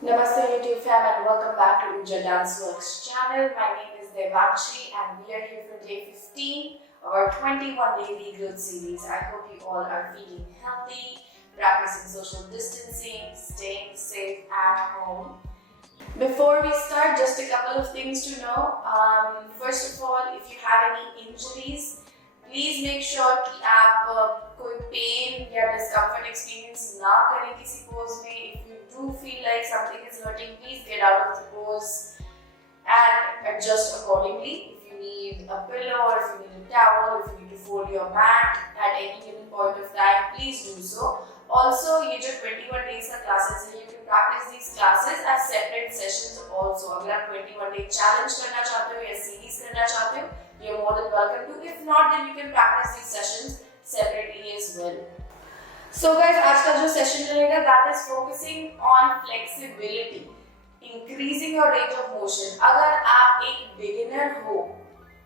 Namaste YouTube fam and welcome back to Oorja Danceworks channel. My name is Devakshi and we are here for day 15 of our 21-day regrowth series. I hope you all are feeling healthy, practicing social distancing, staying safe at home. Before we start, just a couple of things to know. First of all, if you have any injuries, please make sure कि आप कोई pain या discomfort experience ना करें किसी pose में. If you do feel like something is hurting, please get out of the pose and adjust accordingly. If you need a pillow or if you need a towel, if you need to fold your mat at any given point of time, please do so. Also, ये जो 21 days का classes है, you can practice these classes as separate sessions also. अगर आप 21 day challenge करना चाहते हो या series करना चाहते हो, you're more than welcome to. If not, then you can practice these sessions separately as well. So guys, आज का जो session रहेगा, that is focusing on flexibility, increasing your range of motion. अगर आप एक beginner हो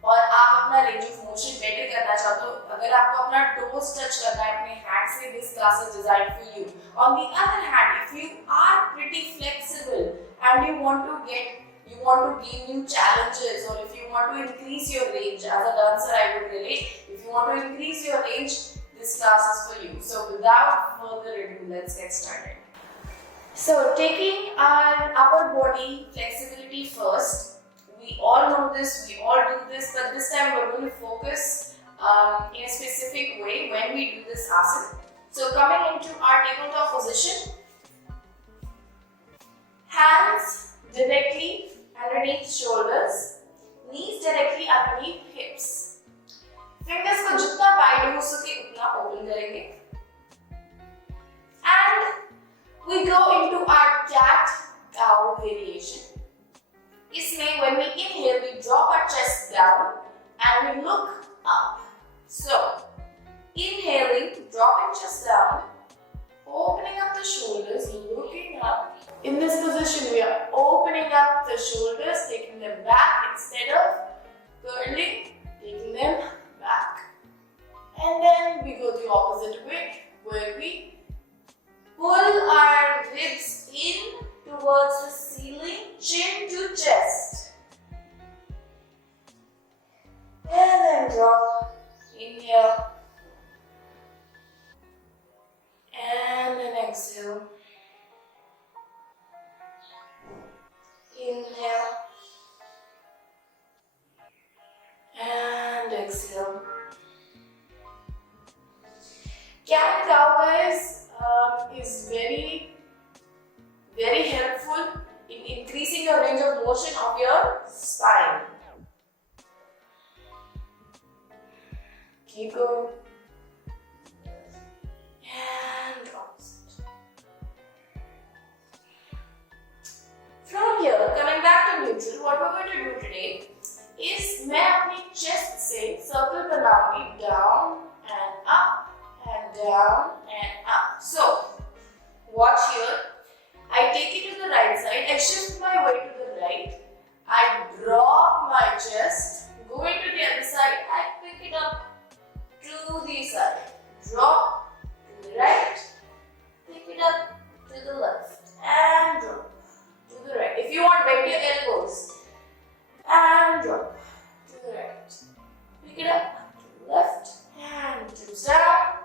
और आप अपना range of motion better करना चाहते हो, अगर आपको अपना toes touch करना है अपने hand से, this class is designed for you. On the other hand, if you are pretty flexible and you want to gain new challenges, or if you want to increase your range as a dancer, I would relate. If you want to increase your range, this class is for you. So without further ado, let's get started. So taking our upper body flexibility first. We all know this, we all do this, but this time we're going to focus in a specific way when we do this asana. So coming into our tabletop position, hands directly underneath shoulders, knees directly underneath hips. Fingers को जितना wide हो सके उतना open करेंगे. And we go into our cat-cow variation. इसमें when we inhale, we drop our chest down and we look up. So, inhaling, dropping chest down, opening up the shoulders, looking up. In this position, we are opening up the shoulders, taking them back instead of curling, taking them back. And then we go the opposite way, where we pull our ribs in towards the ceiling, chin to chest. And then drop, inhale. And then exhale. Inhale. And exhale. Cat cow, guys, is very helpful in increasing your range of motion of your spine. Keep going. And opposite. From here, coming back to neutral, what we're going to do today is मैं अपनी chest से circle बनाऊंगी down and up and down and up. So, watch here. I take it to the right side. I shift my weight to the right. I drop my chest. Go into the other side. I pick it up to the side. Drop to the right. Pick it up to the left. And drop to the right. If you want, bend your elbows. And drop to the right. Pick it up to the left. And ribs down.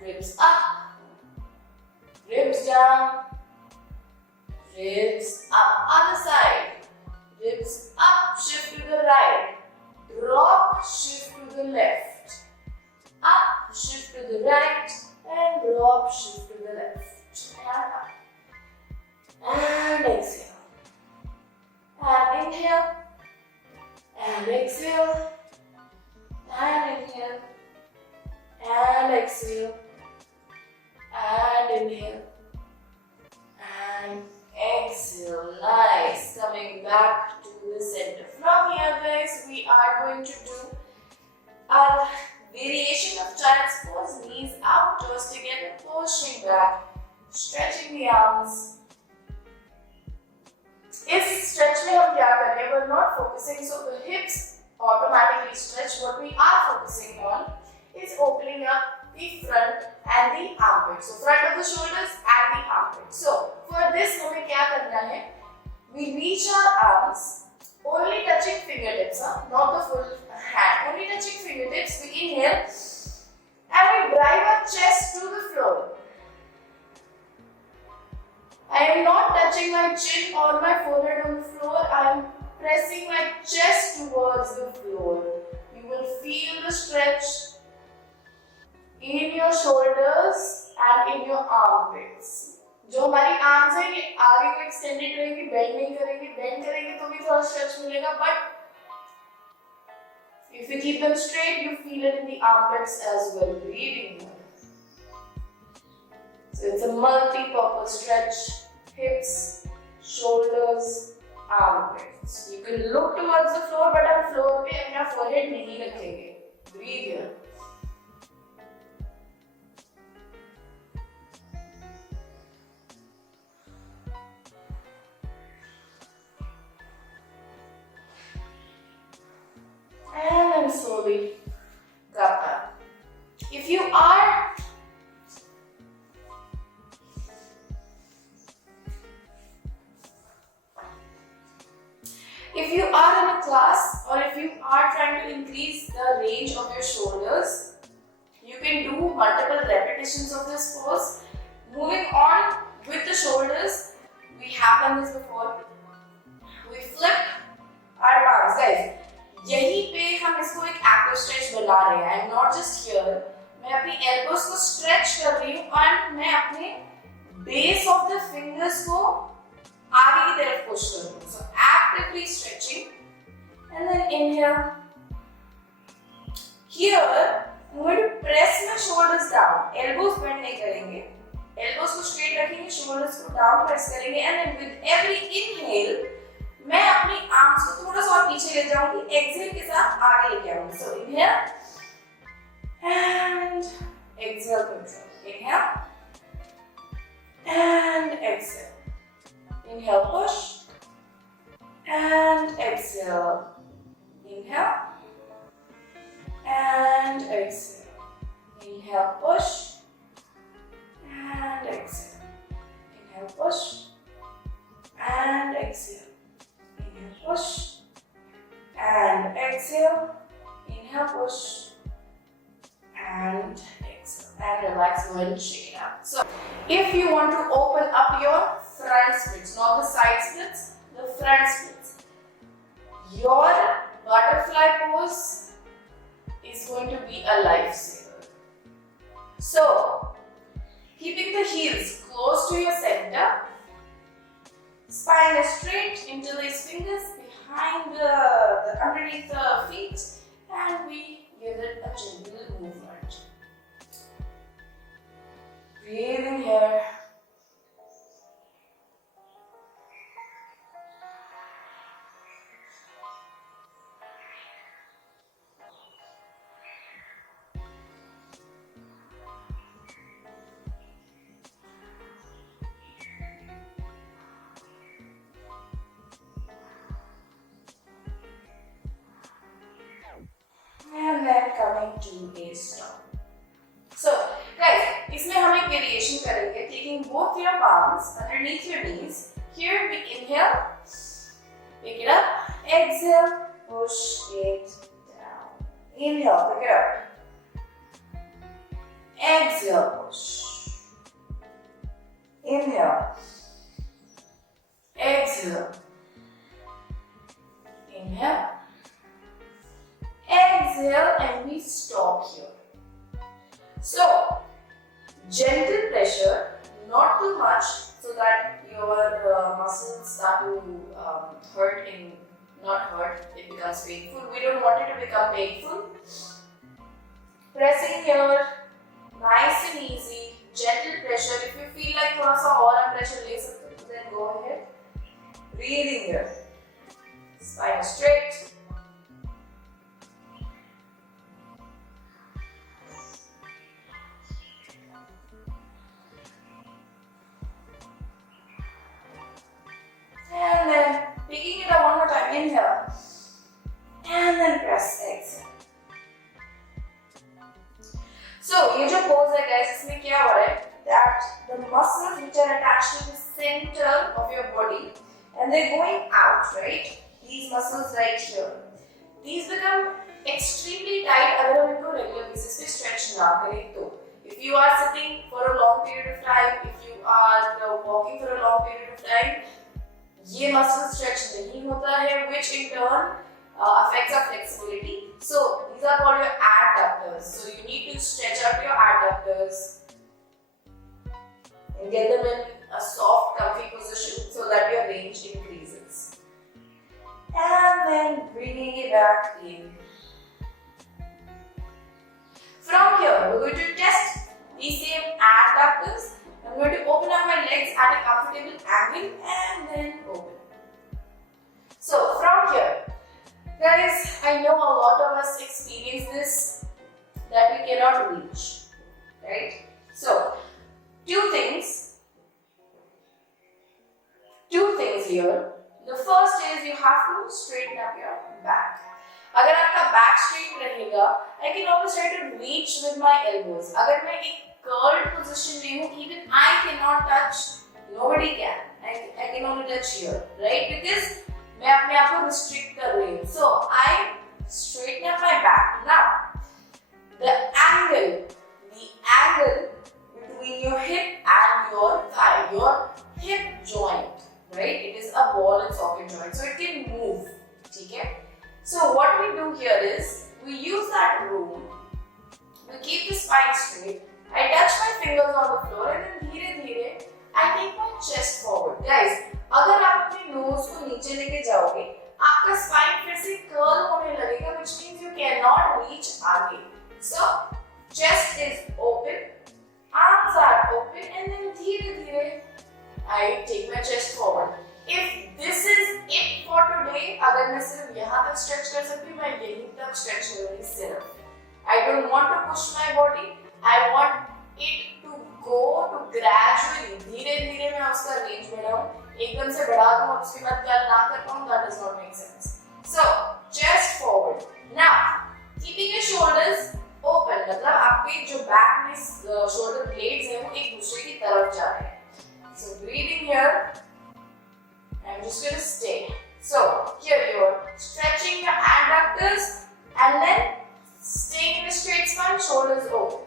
Ribs up. Ribs down. Ribs up. Other side. Ribs up. Shift to the right. Drop. Shift to the left. Up. Shift to the right. And drop. Shift to the left. And up. And exhale. And inhale. And exhale. And inhale. And exhale. And inhale. And exhale. Nice. Coming back to the center. From here, guys, we are going to do our variation of child's pose. Knees out, toes together, pushing back, stretching the arms. इस stretch में हम क्या कर रहे हैं? We're not focusing, so the hips automatically stretch. What we are focusing on is opening up the front and the armpit. So front of the shoulders and the armpit. So for this, हमें करना है, we reach our arms, only touching fingertips, not the full hand, only touching fingertips. We inhale and we drive our chest to the floor. I am not touching my chin or my forehead on the floor. I am pressing my chest towards the floor. You will feel the stretch in your shoulders and in your armpits. जो हमारी arms है ये आगे को extended रहेंगी, bend नहीं करेंगे, bend करेंगे तो भी थोड़ा स्ट्रेच मिलेगा, but if you keep them straight, you feel it in the armpits as well. Breathing. So it's a multi-purpose stretch. Hips, shoulders, armpits. You can look towards the floor, but आप floor पे अपना forehead नहीं रखेंगे. Breathe here. And then slowly come up. If you are in a class or if you are trying to increase the range of your shoulders, you can do multiple repetitions of this pose. Moving on with the shoulders, we have done this before. We flip our palms, guys. यहीं पे हम इसको एक active stretch बना रहे हैं. I am not just here. मैं अपनी elbows को stretch कर रही हूँ और मैं अपने base of the fingers को आगे की तरफ push कर रही हूँ. So actively stretching and then inhale. Here I'm going to press my shoulders down. Elbows bend नहीं करेंगे. Elbows को straight रखेंगे, shoulders को down press करेंगे and then with every inhale मैं अपनी आर्म्स को थोड़ा सा और पीछे ले जाऊंगी, एक्सहेल के साथ आगे लेके आऊंगी. So inhale and exhale control. Inhale and exhale. Inhale push and exhale. Inhale and exhale. Inhale push and exhale. Inhale push and exhale. Push and exhale. Inhale, push and exhale. And relax, go ahead and shake it out. So, if you want to open up your front splits, not the side splits, the front splits, your butterfly pose is going to be a lifesaver. So, keeping the heels close to your center, spine is straight, interlace fingers behind underneath the feet, and we give it a gentle movement. Breathing here. And then coming to a stop. So, guys, इसमें हम एक variation करेंगे, taking both your palms underneath your knees. Here we inhale, pick it up, exhale, push it down. Inhale, pick it up. Exhale, push. Inhale. Exhale. Inhale. Exhale and we stop here. So, gentle pressure, not too much so that your muscles start to hurt in, not hurt, it becomes painful. We don't want it to become painful. Pressing here, nice and easy, gentle pressure. If you feel like थोड़ा सा और pressure ले सकते हो, then go ahead. Breathing here. Spine straight. And then picking it up one more time, inhale. And then press, exhale. So, ये जो pose है guys, इसमें क्या हो रहा है? that the muscles which are attached to the center of your body and they're going out, right? These muscles right here, these become extremely tight अगर हम इनको regular basis पे stretch ना करें तो. If you are sitting for a long period of time, if you are walking for a long period of time, ये muscle stretch नहीं होता है, which in turn affects our flexibility. So these are called your adductors. So you need to stretch out your adductors and get them in a soft, comfy position so that your range increases. And then bringing it back in. From here, we're going to test these same adductors. I'm going to open up my legs at a comfortable angle and then open. So from here, guys, I know a lot of us experience this, that we cannot reach, right? So, two things here. The first is you have to straighten up your back. अगर आपका back straight रहेगा, I can always try to reach with my elbows. अगर मैं एक curled position में हूँ, even I cannot touch. Nobody can. I can only touch here, right? Because मैं अपने आप को restrict कर रही हूँ. So I straighten up my back. Now, the angle between your hip and your thigh, your hip joint, right? It is a ball and socket joint, so it can move. Okay? So what we do here is we use that room. We keep the spine straight. I touch my fingers on the floor and then धीरे-धीरे I take my chest forward. Guys, अगर आप अपने nose को नीचे लेके जाओगे, आपका spine फिर से curl होने लगेगा, which means you cannot reach आगे. So chest is open, arms are open, and then धीरे-धीरे I take my chest forward. If this is it for today, अगर मैं सिर्फ यहाँ तक stretch कर सकती हूँ, मैं यहीं तक stretch करूँगी सिर्फ. I don't want to push my body. I want it to go to gradually. धीरे-धीरे मैं उसका range बढ़ाऊँ. एकदम से बढ़ा दूँ और उसके बाद कर्ल ना कर पाऊँ, that does not make sense. So chest forward. Now keeping your shoulders open. मतलब आपके जो back में shoulder blades हैं वो एक दूसरे की तरफ जा रहे हैं. So breathing here. I'm just going to stay. So here you are stretching your adductors and then staying in a straight spine, shoulders open.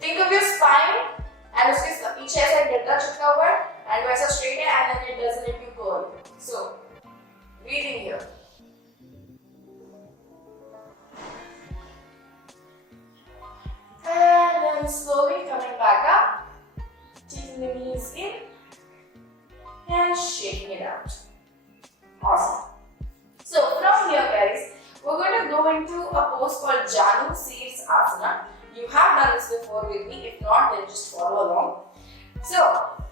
Think of your spine and उसके पीछे ऐसा डंडा चिपका हुआ है and वैसा straight है and then it doesn't let you curl. So breathing here. And then slowly coming back up, taking the knees in and shaking it out. Awesome. So from here, guys, we're going to go into a pose called Janu Seers Asana. You have done this before with me. If not, then just follow along. So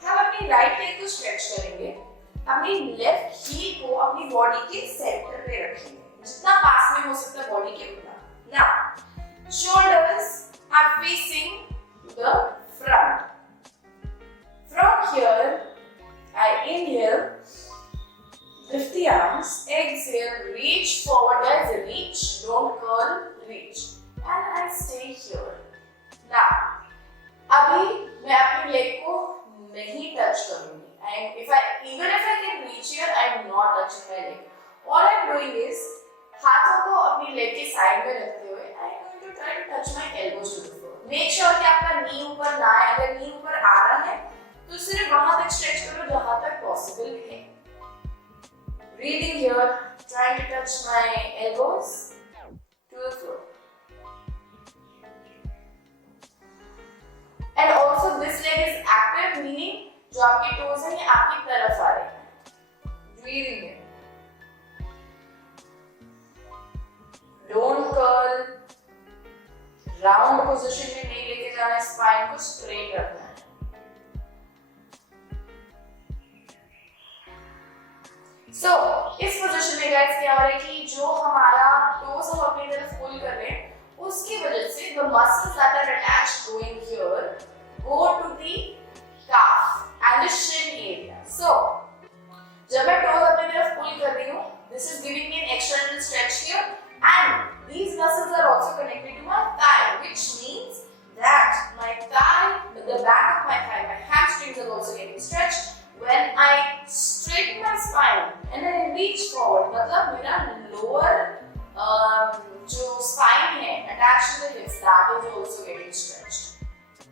हम अपनी right leg को stretch करेंगे. अपनी left heel को अपनी body के center पे रखेंगे. जितना पास में हो सकता है body के उतना. Now, shoulders are facing to the front. From here, I inhale, lift the arms, exhale, reach forward, guys, reach, don't curl, reach. And I stay here. Now, अभी मैं अपनी leg को नहीं touch करूँगी. And even if I can reach here, I am not touching my leg. All I am doing is हाथों को अपनी leg के side में रखते हुए I am going to try to touch my elbows to the floor. Make sure कि आपका knee ऊपर ना आए. अगर knee ऊपर आ रहा है तो सिर्फ वहां तक stretch करो जहां तक possible है. Breathing here, trying to touch my elbows to the floor. And also this leg is active, meaning जो आपके toes हैं ये आपकी तरफ आ रहे हैं. Breathing in. Don't curl. Round position में नहीं लेके जाना है, spine को straight रखना है. So, इस पोजीशन में गाइस क्या हो रहा है कि जो हमारा टोस हम अपनी तरफ पुल कर रहे हैं उसकी वजह से the muscles that are attached going here go to the calf and the shin area. So, जब मैं टोस अपनी तरफ पुल कर रही हूँ, this is giving me an external stretch here and these muscles are also connected to my thigh, which means that attached to the hips, that is also getting stretched.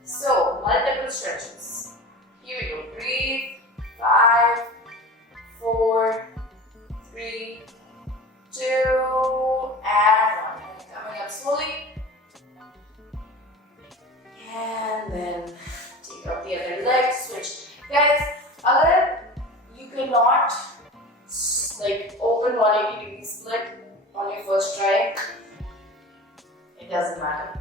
So, multiple stretches. Here we go. Breathe. 5, 4, 3, 2, and 1. And coming up slowly. And then take out the other leg, switch. Guys, agar you cannot like open 180 degree split on your first try, it doesn't matter.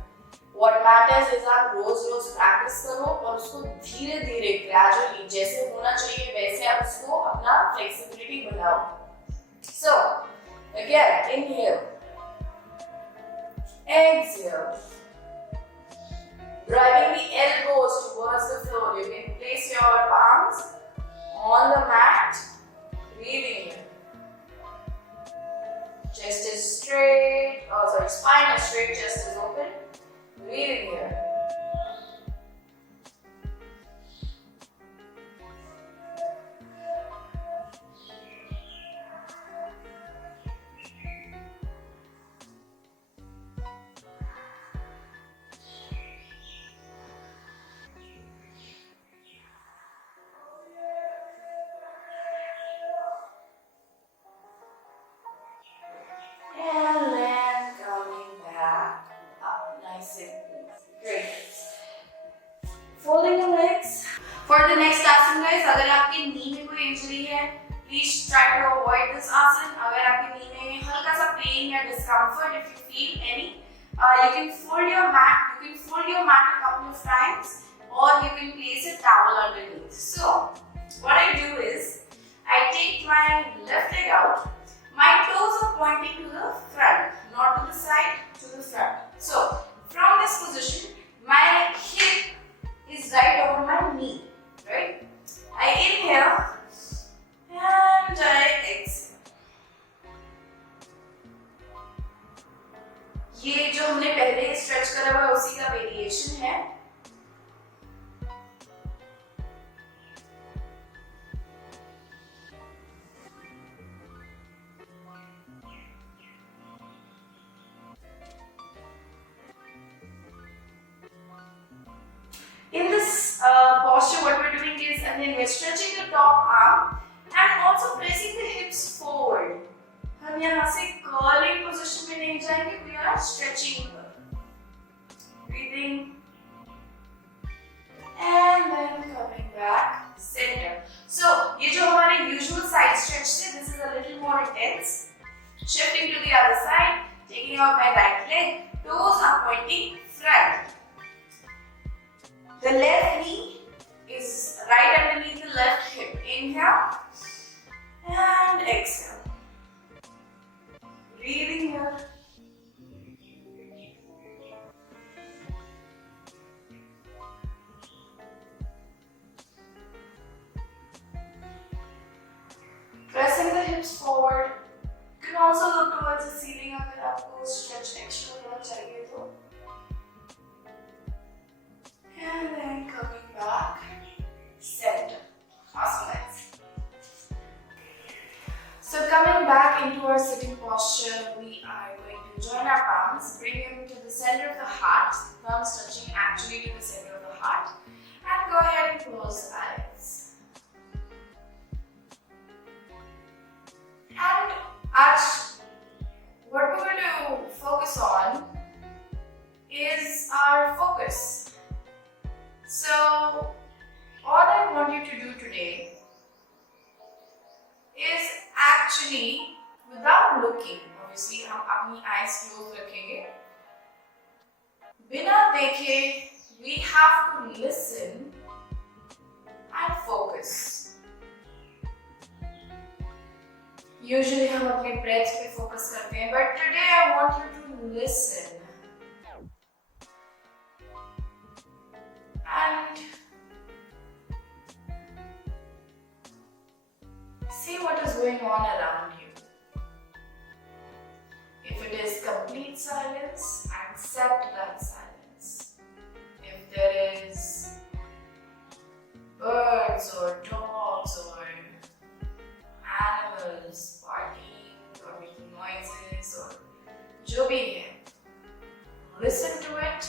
What matters is आप रोज practice करो और उसको धीरे धीरे gradually जैसे होना चाहिए वैसे आप उसको अपना flexibility बढ़ाओ. So again, inhale, exhale, driving the elbows towards the floor. You can place your palms on the mat, breathing in. Chest is straight, spine is straight, chest is open. Breathing here. And then coming back up, nice and easy. Great. Folding the legs. For the next asan, guys, अगर आपके knee में कोई injury है, please try to avoid this asan. अगर आपके knee में हल्का सा pain या discomfort, if you feel any, you can fold your mat. You can fold your mat a couple of times, or you can place a towel underneath. So, what I do is, I take my left leg out. My toes are pointing to the front, not to the side, to the front. So, from this position, my hip is right over my knee, right? I inhale and I exhale. ये जो हमने पहले stretch करा हुआ है उसी का variation है. In this posture, what we're doing is, and then we're stretching the top arm and also pressing the hips forward. हम यहाँ से curling position में नहीं जाएंगे, we are stretching her. Breathing and then coming back, center. So ये जो हमारे usual side stretch थे, this is a little more intense. Shifting to the other side, taking out my right leg, toes are pointing front. The left knee is right underneath the left hip. Inhale and exhale. Breathing here. Pressing the hips forward. You can also look towards the ceiling अगर आपको stretch extra थोड़ा चाहिए तो. And then coming back, center. Awesome, guys. So coming back into our sitting posture, we are going to join our palms, bring them to the center of the heart, thumbs touching actually to the center of the heart, and go ahead and close the eyes. And what we're going to focus on is our focus. So, all I want you to do today is actually, without looking, obviously हम अपनी eyes closed रखेंगे. बिना देखे, we have to listen and focus. Usually हम अपने breath पे focus करते हैं, but today I want you to listen. And see what is going on around you. If it is complete silence, accept that silence. If there is birds or dogs or animals barking or making noises or जो भी है, listen to it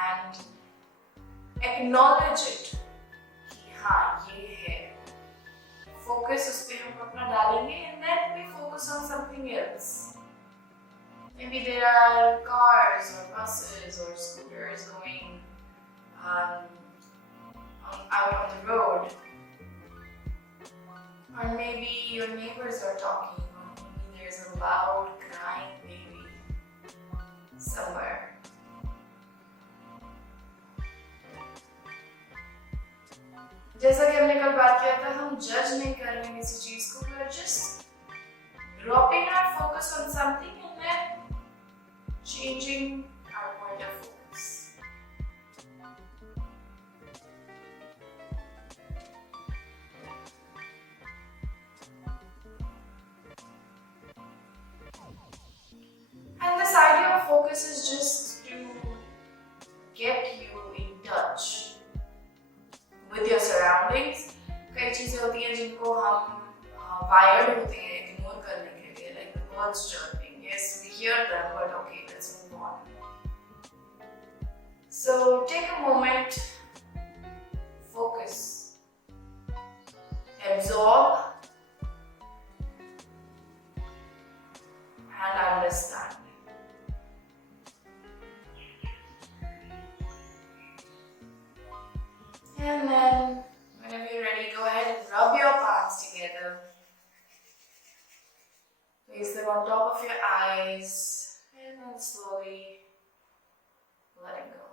and acknowledge it कि हाँ ये है. Focus उस पे हम अपना डालेंगे and then we focus on something else. Maybe there are cars or buses or scooters going out on the road, or maybe your neighbors are talking, or maybe there's a loud crying baby somewhere. जैसा कि हमने कल बात किया था, हम जज नहीं कर रहे हैं किसी चीज को, we are just dropping our focus on something and then changing our point of focus. And this idea of focus is just to get you in touch with your surroundings. कई चीजें होती हैं जिनको हम wired होते हैं ignore करने के लिए, like the birds chirping. Yes, we hear them, but okay, let's move on. So take a moment, focus, absorb, and understand. And then, whenever you're ready, go ahead and rub your palms together. Place them on top of your eyes, and then slowly letting go.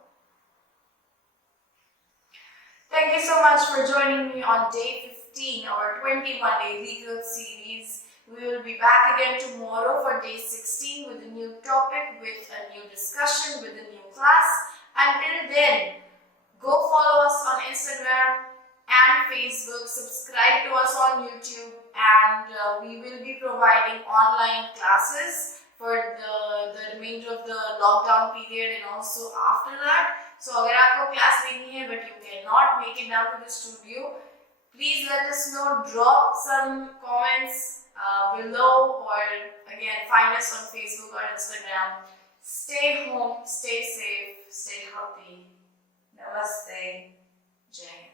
Thank you so much for joining me on day 15, our 21-day Regrowth series. We will be back again tomorrow for day 16 with a new topic, with a new discussion, with a new class. Until then, go follow us on Instagram and Facebook, subscribe to us on YouTube, and we will be providing online classes for the remainder of the lockdown period and also after that. So अगर आपको class लेनी है but you cannot make it down to the studio, please let us know, drop some comments below, or again find us on Facebook or Instagram. Stay home, stay safe, stay healthy. Namaste. Jai Hind.